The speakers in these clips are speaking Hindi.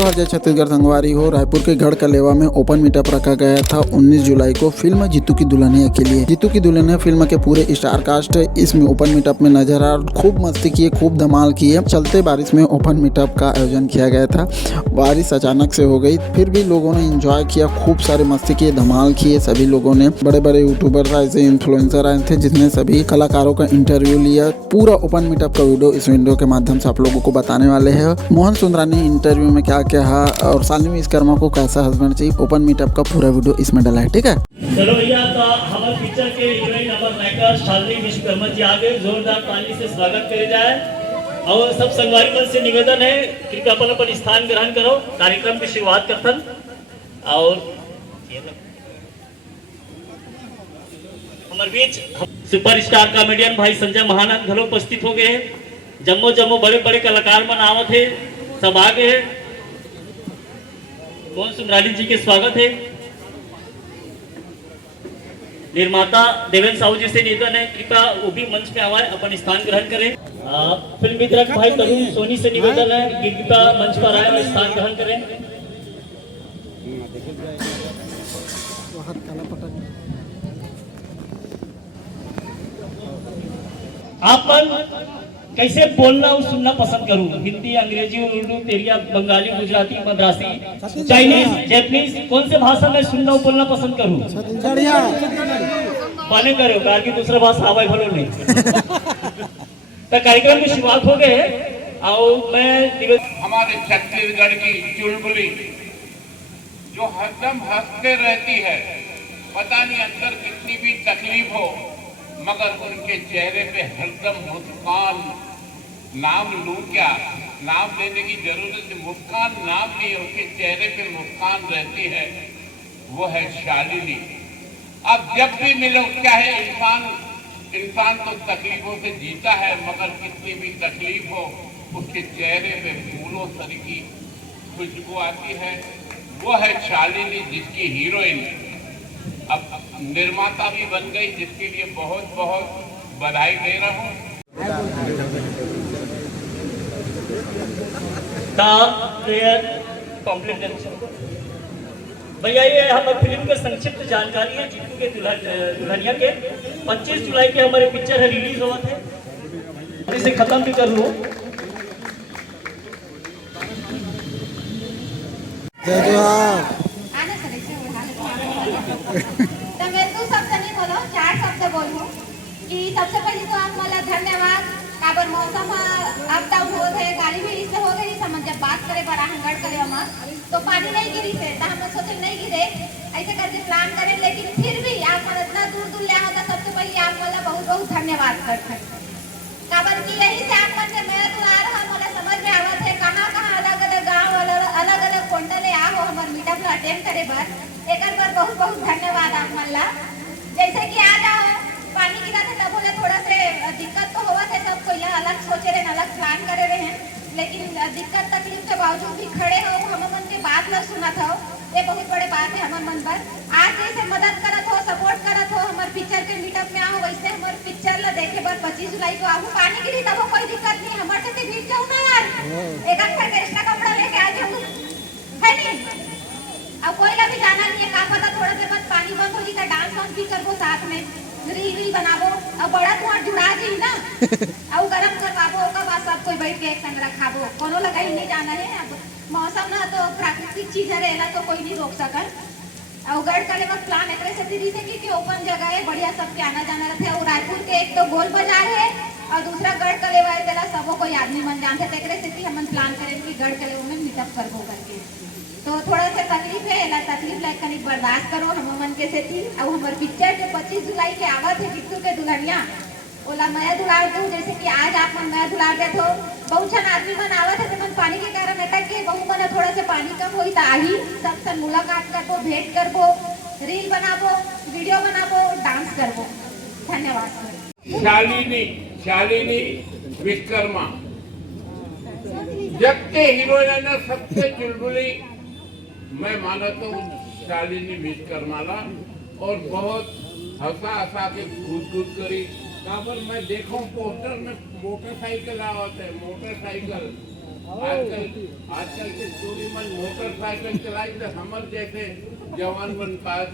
हर जय छत्तीसगढ़ संगवारी हो। रायपुर के गढ़ कलेवा में ओपन मीटअप रखा गया था 19 जुलाई को फिल्म जीतू की दुल्हनिया के लिए। जीतू की दुल्हनिया फिल्म के पूरे स्टार कास्ट इसमें ओपन मीटअप में नजर आ, खूब मस्ती किए, खूब धमाल किए। चलते बारिश में ओपन मीटअप का आयोजन किया गया था। बारिश अचानक से हो गई, फिर भी लोगों ने एंजॉय किया, खूब सारे मस्ती किए, धमाल किए। सभी लोगों ने, बड़े बड़े यूट्यूबर ऐसे इन्फ्लुएंसर आए थे जिसने सभी कलाकारों का इंटरव्यू लिया। पूरा ओपन मीटअप का वीडियो इस वीडियो के माध्यम से आप लोगों को बताने वाले हैं। मोहन सुंदरानी इंटरव्यू में क्या क्या है और शालिनी विश्वकर्मा को कैसा हस्बैंड चाहिए, ओपन मीटअप का पूरा वीडियो इसमें डाला है। ठीक है, चलो भैया, हमारे पिक्चर के हीरोइन अमर नायिका शालिनी विश्वकर्मा जी आगे जोरदार ताली से स्वागत करे जाए। और सब संगवारी मन से निवेदन है, कृपया अपन स्थान ग्रहण करो, कार्यक्रम की शुरुआत करथन। और हमारे बीच सुपरस्टार कॉमेडियन भाई संजय महानंद घलो उपस्थित हो गए हैं। जम्मो जम्मो बड़े बड़े कलाकार मन आवत है, सब आगे है। मोहन सुंदरानी जी के स्वागत है। निर्माता देवेंद्र साहू जी से निवेदन है, कृपया वो भी मंच पे आवाए, अपन स्थान ग्रहण करें। फिल्म वितरक भाई तरुण सोनी से निवेदन है कि कृपया मंच पर आए और स्थान ग्रहण करें। आप मन कैसे बोलना और सुनना पसंद करूं? हिंदी, अंग्रेजी, उर्दू, तेरिया, बंगाली, गुजराती, मद्रासी, चाइनीज, जैपनीज, कौन से भाषा में सुनना और बोलना पसंद करूं? पाने करो कार की दूसरा भाषा आवाज भलो नहीं। तो कार्यक्रम की शुरुआत हो गए और मैं हमारे छत्तीसगढ़ की चुलबुली जो हरदम हंसते रहती है, पता नहीं अंदर कितनी भी तकलीफ हो, मगर उनके चेहरे पे हरदम मुस्कान। नाम लूं क्या? नाम लेने की जरूरत है, मुस्कान नाम नहीं, उसके चेहरे पे मुस्कान रहती है, वो है शालिनी। अब जब भी मिलो, क्या है, इंसान तो तकलीफों से जीता है, मगर कितनी भी तकलीफ हो उसके चेहरे पे फूलों सर की खुशबू आती है, वो है शालिनी, जिसकी हीरोइन अब निर्माता भी बन गई, जिसके लिए बहुत बहुत बधाई दे रहा हूँ। भैया ये हमारे फिल्म के संक्षिप्त जानकारी है। जीतू के दुल्हनिया के 25 जुलाई के हमारे पिक्चर है रिलीज हुआ थे, इसे खत्म भी कर लूं। कि सबसे पहले तो आप मला धन्यवाद। काबर मौसम अप डाउन हो गए, गाड़ी भी इससे हो गई समझ। जब बात करे बड़ा हंगड़ करे हमार तो पानी नहीं गिरी थे, तो हम सोचे नहीं गिरे, ऐसे करके प्लान करें। लेकिन फिर भी आप मन इतना दूर दूर ले होगा, सबसे पहले आप मला बहुत बहुत धन्यवाद करते हैं। काबर की यही से आप मन के मेरा दुलार हम मला समझ में आवत है, कहाँ कहाँ अलग अलग गाँव अलग अलग कोंडले आओ हमारे मीटअप अटेंड करे बर, एक बार बहुत बहुत धन्यवाद आप मन ला। जैसे कि आ जाओ पानी गिरा थे तब बोले थोड़ा से दिक्कत तो हुआ थे, सब कोई अलग सोचे रहे, अलग प्लान करे रहे हैं, लेकिन दिक्कत तकलीफ के बावजूद भी खड़े हो, हम मन की बात न सुना था, ये बहुत बड़े बात है हमारे मन पर। आज जैसे मदद करत हो, सपोर्ट करत हो, हमारे पिक्चर के मीटअप में आओ, वैसे हमारे पिक्चर ला देखे बर 25 जुलाई को आहू। पानी गिरी तब कोई दिक्कत नहीं, हमारे से भीग जाऊ ना यार, एक अच्छा एक्स्ट्रा कपड़ा लेके आ जाऊँ, है नहीं? अब कोई का भी जाना नहीं है, का पता थोड़ा देर बाद पानी बंद हो जाता, डांस वांस भी करबो साथ में, रील बनाबो, अब बड़ा तुम्हारा जुड़ा जी ना और गरम करवाबो, ओका बाद सब कोई बैठ के एक संग रखाबो, कोनो लगा ही नहीं जाना है। अब मौसम ना तो प्राकृतिक चीज है, रहना तो कोई नहीं रोक सकल। और गढ़ करे वक्त प्लान एक से दी थे कि ओपन जगह है, बढ़िया सबके आना जाना रहता है। और रायपुर के एक तो गोल बाजार है और दूसरा गढ़ कलेवा है, तेला सबो कोई आदमी मन जानते, तेकरे से हम प्लान करें कि गढ़ कलेवा में मीटअप करबो करके। तो थोड़ा सा तकलीफ है, ला तकलीफ लायक कनिक बर्दाश्त करो हम मन के से थी। और हमारे पिक्चर जो 25 जुलाई के आवत है जीतू के दुल्हनिया, ओला मैं दुलार दूं, जैसे कि आज आप मन मैं दुलार देते हो। बहुत छन आदमी मन आवत है, मन पानी के कारण अटक के, बहु मन थोड़ा से पानी कम हुई तो आही सब सन मुलाकात करबो, भेंट करबो, रील बनाबो, वीडियो बनाबो, डांस करबो। धन्यवाद। शालिनी विश्वकर्मा जग के हीरोइन ने सबसे चुलबुली मैं मानता हूँ शालिनी विश्वकर्मा, और बहुत हंसा हंसा के कूद करी। काबर मैं देखो पोस्टर में मोटरसाइकिल आवत है, मोटरसाइकिल आजकल के चोरी मन मोटरसाइकिल चलाई तो हमर जैसे जवान बन पाए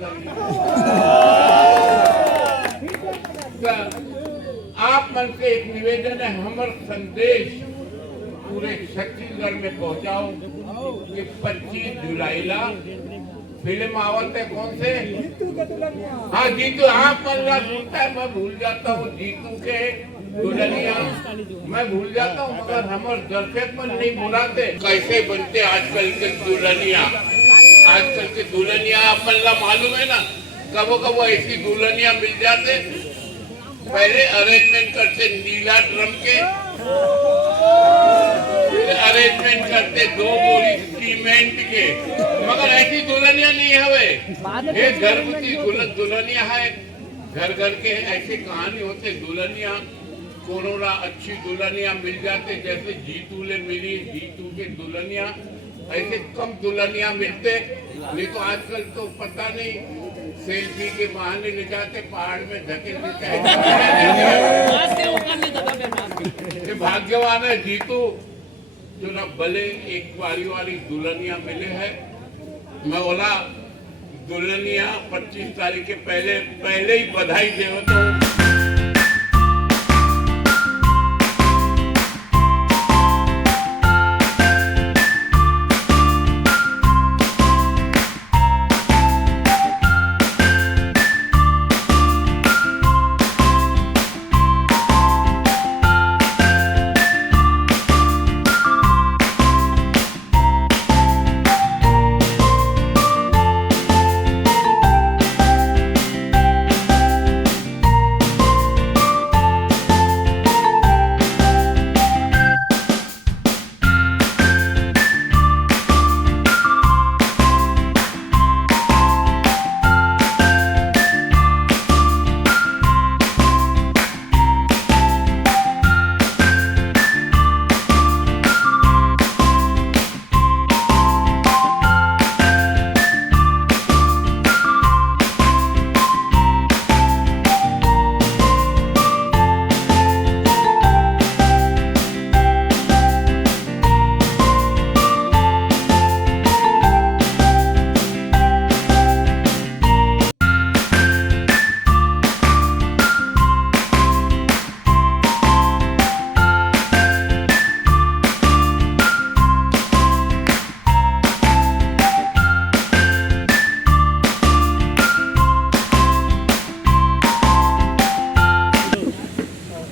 आप मन से एक निवेदन है, हमर संदेश पूरे छत्तीसगढ़ में पहुंचाओ कि 25 जुलाई ला फिल्म आवत है। कौन से? हाँ जीतू। आप मन ला सुनता है, मैं भूल जाता हूँ जीतू के दुल्हनिया, मैं भूल जाता हूँ, मगर हमारे दर्शक मन नहीं बुलाते। कैसे बनते आजकल के दुल्हनिया? आजकल के दुल्हनिया अपन ला मालूम है ना, कबो कबो ऐसी दुल्हनिया मिल जाते, पहले अरेंजमेंट करते नीला ड्रम के, फिर अरेंजमेंट करते 2 बोरी सीमेंट के, मगर ऐसी दुल्हनिया नहीं है। ये घरगुती दुल्हनिया है, घर घर के ऐसे कहानी होते दुल्हनिया। कोरोना अच्छी दुल्हनिया मिल जाते, जैसे जीतू ले मिली, जीतू के दुल्हनिया, ऐसे कम दुल्हनिया मिलते। नहीं तो आजकल तो पता नहीं, सेल्फी के बहाने ले जाते पहाड़ में धकेल देते। भाग्यवान है जीतू जो ना भले एक वाली दुल्हनिया मिले है। मैं बोला दुल्हनिया 25 तारीख के पहले ही बधाई देव तो।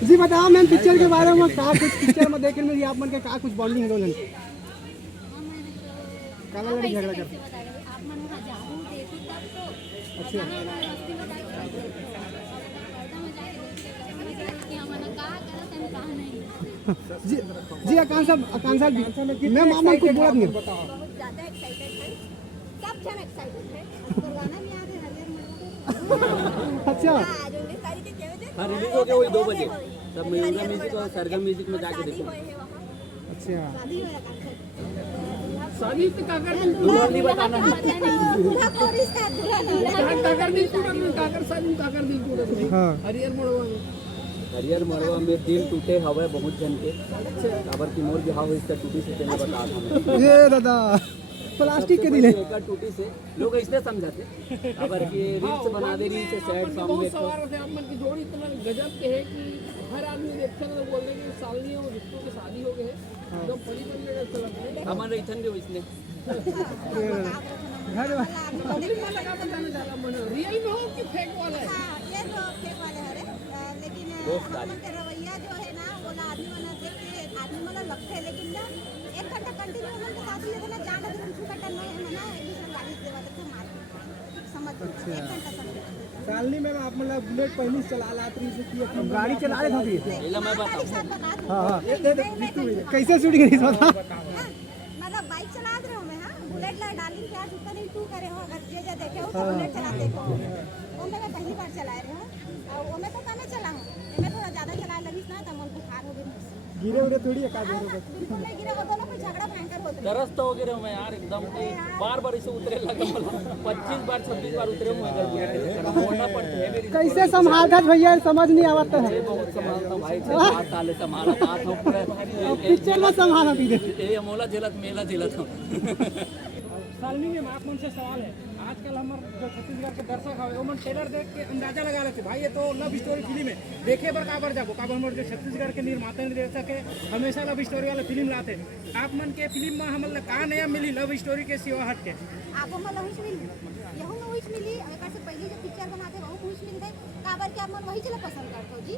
जी बताओ मैम पिक्चर के बारे में, का कुछ पिक्चर में देखे में आप मन के का कुछ बॉन्डिंग रोलन काला लड़ी झगड़ा कर। आप मन वहां जाऊं देखी तब तो अच्छा मस्ती में जाके पर्दा में जाके कि हमन का करत हम कहां नहीं। जी आकांक्षा मैम आप मन कुछ बोलत नहीं। बहुत ज्यादा एक्साइटेड है, सब जन एक्साइटेड है। तो गाना भी याद है हरियर में। अच्छा सारी के केवे हाँ रिलीज हो गया वही 2 बजे, तब मयूरा म्यूजिक और सरगम म्यूजिक में जाके देखो। अच्छा शादी होया का शादी तो काकर दुल्हन नहीं बताना है, दूल्हा को रिश्ता दुल्हन काकर दिल टूटल में काकर शादी काकर दिल टूटल। हां हरियर मड़वा में दिल टूटे हवे बहुत जन के, काबर की मोर बिहाव होइस त टूटी से तेने बता हम ये दादा प्लास्टिक के दिले का टूटी से लोग ऐसे समझाते, काबर की रील्स बना दे, रील्स से सैड सॉन्ग देखो। आप मन की जोड़ी इतना गजब के है कि हर आदमी देखते हैं तो बोल रहे हैं कि सालनी और जिसको की शादी हो गए है तो बड़ी बन गए चलते हैं। हमारे इथन जो इसने घर दिल में लगा बताना ज्यादा मन रियल में हो कि फेक वाला है। हां ये तो फेक वाले है रे, लेकिन हमन के रवैया जो है ना वो ना आदमी मन देख के आदमी मन लगते है, लेकिन ना 1 घंटा कंटिन्यू हमन के साथ ये ना जान दे कुछ कटन नहीं है ना, एक दूसरे गाड़ी से बात तो मार समझ 1 घंटा समझ। सालनी में आप मतलब बुलेट पहली चला लात्री से की अपनी गाड़ी चला रहे थे। पहला मैं बताऊं हां हां कैसे शूट करी बता। मतलब बाइक चला रहे हो मैं, हां बुलेट ला डालिंग के आज उतना नहीं टू करे हो, अगर जे देखे हो तो बुलेट चलाते हो। वो मैं पहली बार चला रही हूं और वो मैं तो कम चलाऊं, मैं थोड़ा ज्यादा चला लगी ना तो मन बुखार हो गई। गिरे उरे थोड़ी है का दे रहे बिल्कुल नहीं गिरे, वो दोनों पे झगड़ा भयंकर होते हैं। तरस तो हो गए मैं यार एकदम कि बार बार इसे उतरे लगा 25 बार 26 बार उतरे हुए अगर मोड़ना पड़ता है मेरी कैसे संभालता भैया समझ नहीं आवत है। बहुत संभालता भाई 4 साल संभाला हाथ में पूरा पिक्चर में संभाला भी दे। ये मोला झेलत मेला झेलत हूँ। सालनी में आप मन से सवाल है, आजकल हमारे जो छत्तीसगढ़ के दर्शक है वो ट्रेलर देख के अंदाजा लगा रहे थे भाई ये तो लव स्टोरी फिल्म है, देखे बर काबर जाबो काबर हमारे जो छत्तीसगढ़ के निर्माता निर्देशक है हमेशा लव स्टोरी वाला फिल्म लाते हैं। आप मन के फिल्म में हम लोग का नया मिली लव स्टोरी के सिवा हट के आप हम वही से मिली, यहू में वही से मिली। अगर से पहले जो पिक्चर बनाते वही वही से मिलते काबर के आप मन वही चला पसंद करते हो जी।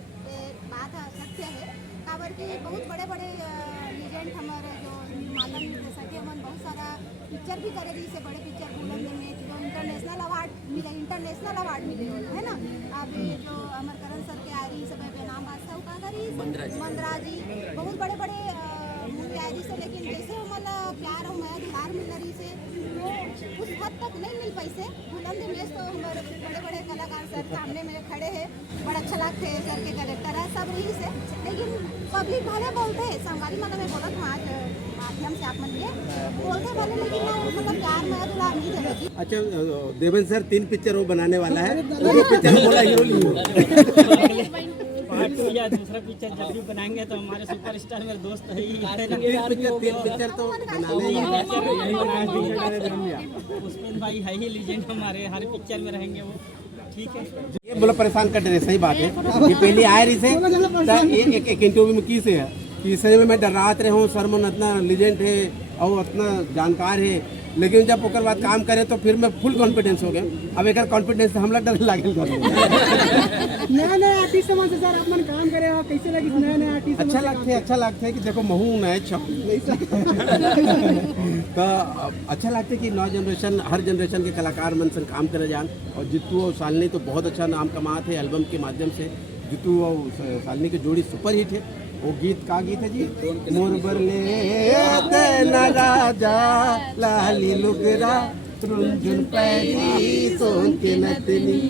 बात सत्य है काबर की बहुत बड़े बड़े लीजेंड हमारे जो निर्माता निर्देशक है हमन बहुत सारा पिक्चर भी करे दी से बड़े पिक्चर बुलंद में जो इंटरनेशनल अवार्ड मिले है ना। अब ये जो अमरकरण सर के आ रही सब नाम बादशाह का करी मंदरा जी बहुत बड़े बड़े मूवी आ रही से, लेकिन जैसे हमन प्यार और माया दुलार मिल रही से तो उस हद तक नहीं मिल पाई से। बुलंद में तो हमारे बड़े बड़े कलाकार सर सामने में खड़े हैं, बड़ा अच्छा लगते है सर के कैरेक्टर है सब रही से, लेकिन पब्लिक भले बोलते हैं संगवारी मतलब मैं बोलत हूँ आज माध्यम से आप मन ये बोलते भले, लेकिन मतलब प्यार माया दुलार नहीं देगी। अच्छा देवेंद्र सर 3 पिक्चर वो बनाने वाला है, वो पिक्चर में बोला हीरो नहीं हो। या दूसरा पिक्चर जब भी बनाएंगे तो हमारे सुपरस्टार मेरे दोस्त है ही 3 पिक्चर तो पुष्पेंद्र भाई है ही लीजेंड हमारे, हर पिक्चर में रहेंगे वो। ठीक है ये बोला परेशान कर रहे, सही बात है कि पहले आए रही से एक इंटरव्यू में की से है कि सही में मैं डरात रहे हूँ सर मन इतना लीजेंड है और इतना जानकार है, लेकिन जब ओकर बाद काम करे तो फिर मैं फुल कॉन्फिडेंस हो गया। अब एक कॉन्फिडेंस हम लोग डर लागल कर नया नया आर्टिस्ट समझ से सर आप मन काम करे हो कैसे लगी नया नया आर्टिस्ट अच्छा लगता है कि देखो महू नए तो अच्छा लगता है कि नौ जनरेशन हर जनरेशन के कलाकार मन से काम करे जान। और जितू और शालिनी तो बहुत अच्छा नाम कमाते हैं एल्बम के माध्यम से। जितू और शालिनी की जोड़ी सुपर हिट है। वो गीत का गीत है जी मोर बरले ना राजा लाली लुगरा रुंझुन पैरी सोन के नतनी।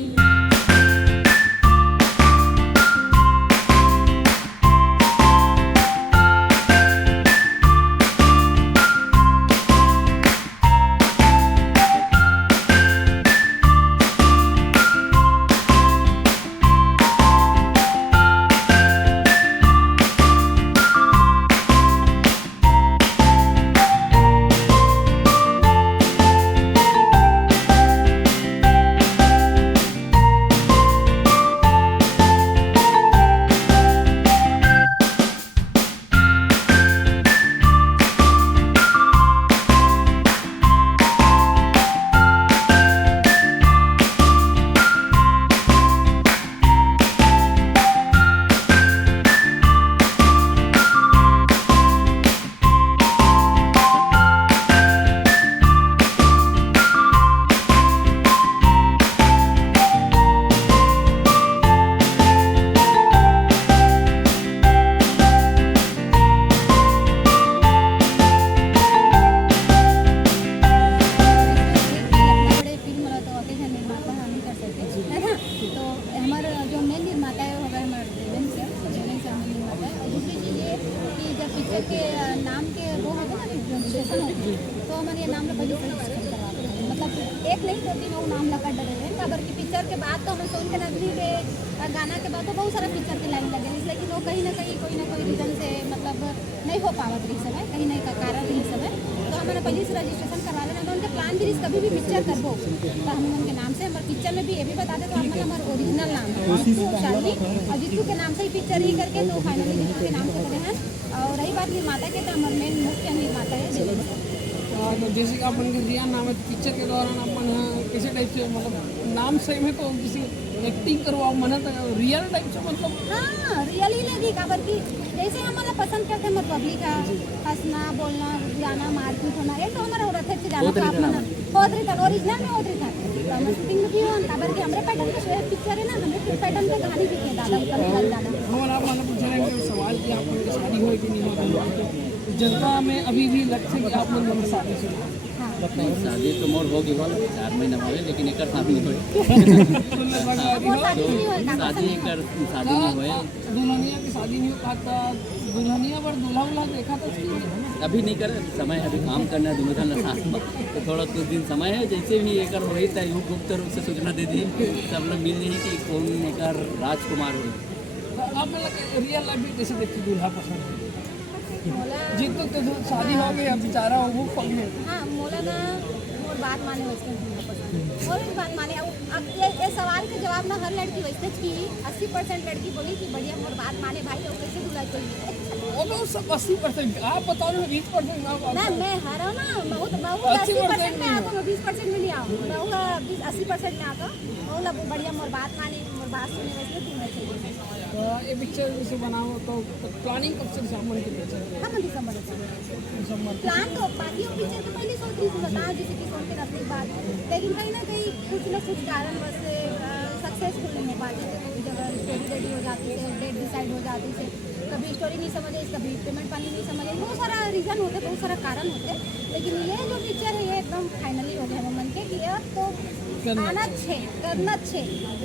के नाम के वो होगा ना रजिस्ट्रेशन होगी तो हमारे ये नाम लगा रजिस्ट्रेशन करवाते हैं। मतलब एक नहीं 2-3 नाम लगा डरे हैं खबर की पिक्चर के बाद तो हमें सोन के नगरी के गाना के बाद तो बहुत सारा पिक्चर की लाइन लगे, लेकिन वो कहीं ना कोई रीज़न से मतलब नहीं हो पावत रही सब है, कहीं नहीं का कारण रही सब है। तो हमारे पहले से रजिस्ट्रेशन करवा लेना तो उनके प्लान भी कभी भी पिक्चर करबो तो हम उनके नाम से हमारे पिक्चर में भी ये भी बता दें तो हमारा ओरिजिनल नाम है शालिनी और जितू के नाम से ही पिक्चर ही करके तो फाइनली जितू के नाम से करे हैं। और रही बात निर्माता के तो हमारे मेन मुख्य निर्माता है तो जैसे कि अपन के रिया नाम है पिक्चर के दौरान अपन किसी टाइप से मतलब नाम सेम है तो किसी एक्टिंग करवाओ मन रियल टाइप से मतलब हाँ रियल ही लगी खबर की जैसे हम मतलब पसंद करते हैं पब्लिक का हंसना बोलना जाना मारपीट होना ये तो हमारा रथ से जाना तो अपना होत रही था ओरिजिनल में होत रही था तो हमारे शूटिंग भी हो खबर की हमारे पैटर्न का पिक्चर है ना हमारे पैटर्न पे कहानी भी है दादा हम आप मतलब पूछ रहे हैं सवाल कि आप लोग शादी हो कि नहीं हो जनता में अभी भी लगता है कि आप लोग शादी से शादी तो मोर होगी 4 महीना हुए लेकिन एक शादी नहीं हुई शादी नहीं हुए दुल्हनिया की शादी नहीं हो पाता दुल्हनिया पर दूल्हा उल्हा देखा तो अभी नहीं कर समय है, अभी काम करना है दोनों जन साथ में, तो थोड़ा कुछ दिन समय है। जैसे भी एक वही तय गुप्त रूप से सूचना दे दी सब लोग मिल रही कि कौन एक राजकुमार हो। आप मतलब रियल लाइफ में कैसे देखती दूल्हा पसंद है? जित तो शादी हो गई अब बेचारा वो फल है। हाँ मोला ना मोर बात माने वैसे और भी बात माने अब ये सवाल के जवाब ना हर लड़की वैसे की 80% लड़की बोली कि बढ़िया मोर बात माने भाई और कैसे दूल्हा चाहिए। वो लोग सब 80%, आप बताओ ना 20%। ना मैं हरा ना बहुत 80% में आता हूँ, 20% में नहीं आऊँ, मैं 80% में आता हूँ। वो बढ़िया मोर बात माने मोर बात सुने वैसे दूल्हा चाहिए। ये पिक्चर जैसे बनाओ तो प्लानिंग कब से सामान की पिक्चर? हाँ दिसंबर प्लान तो बाकी पिक्चर तो पहले सोच रही थी बता जैसे कि कौन के रखने बाद, लेकिन कहीं ना कहीं कुछ न कुछ कारण बस सक्सेसफुल नहीं हो पाती थी। जब स्टोरी रेडी हो जाती है, डेट डिसाइड हो जाती है, कभी स्टोरी नहीं समझे, कभी पेमेंट पानी नहीं समझे, बहुत सारा रीज़न होते, बहुत सारा कारण होते। लेकिन ये जो पिक्चर है ये एकदम फाइनली हो गया मन के कि अब तो आना छे करना छे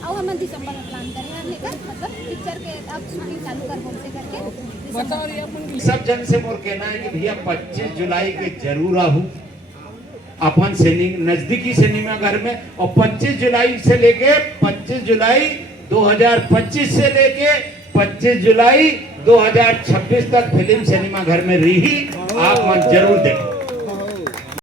और हम दिसंबर में प्लान करेंगे लेकर मतलब पिक्चर के अब शूटिंग चालू कर बोलते करके। सब जन से मोर कहना है कि भैया 25 जुलाई के जरूर आहू अपन नजदीकी सिनेमाघर में, और 25 जुलाई से लेके 25 जुलाई 2025 से लेके 25 जुलाई 2026 तक फिल्म सिनेमाघर में रही। आप मन जरूर देखें।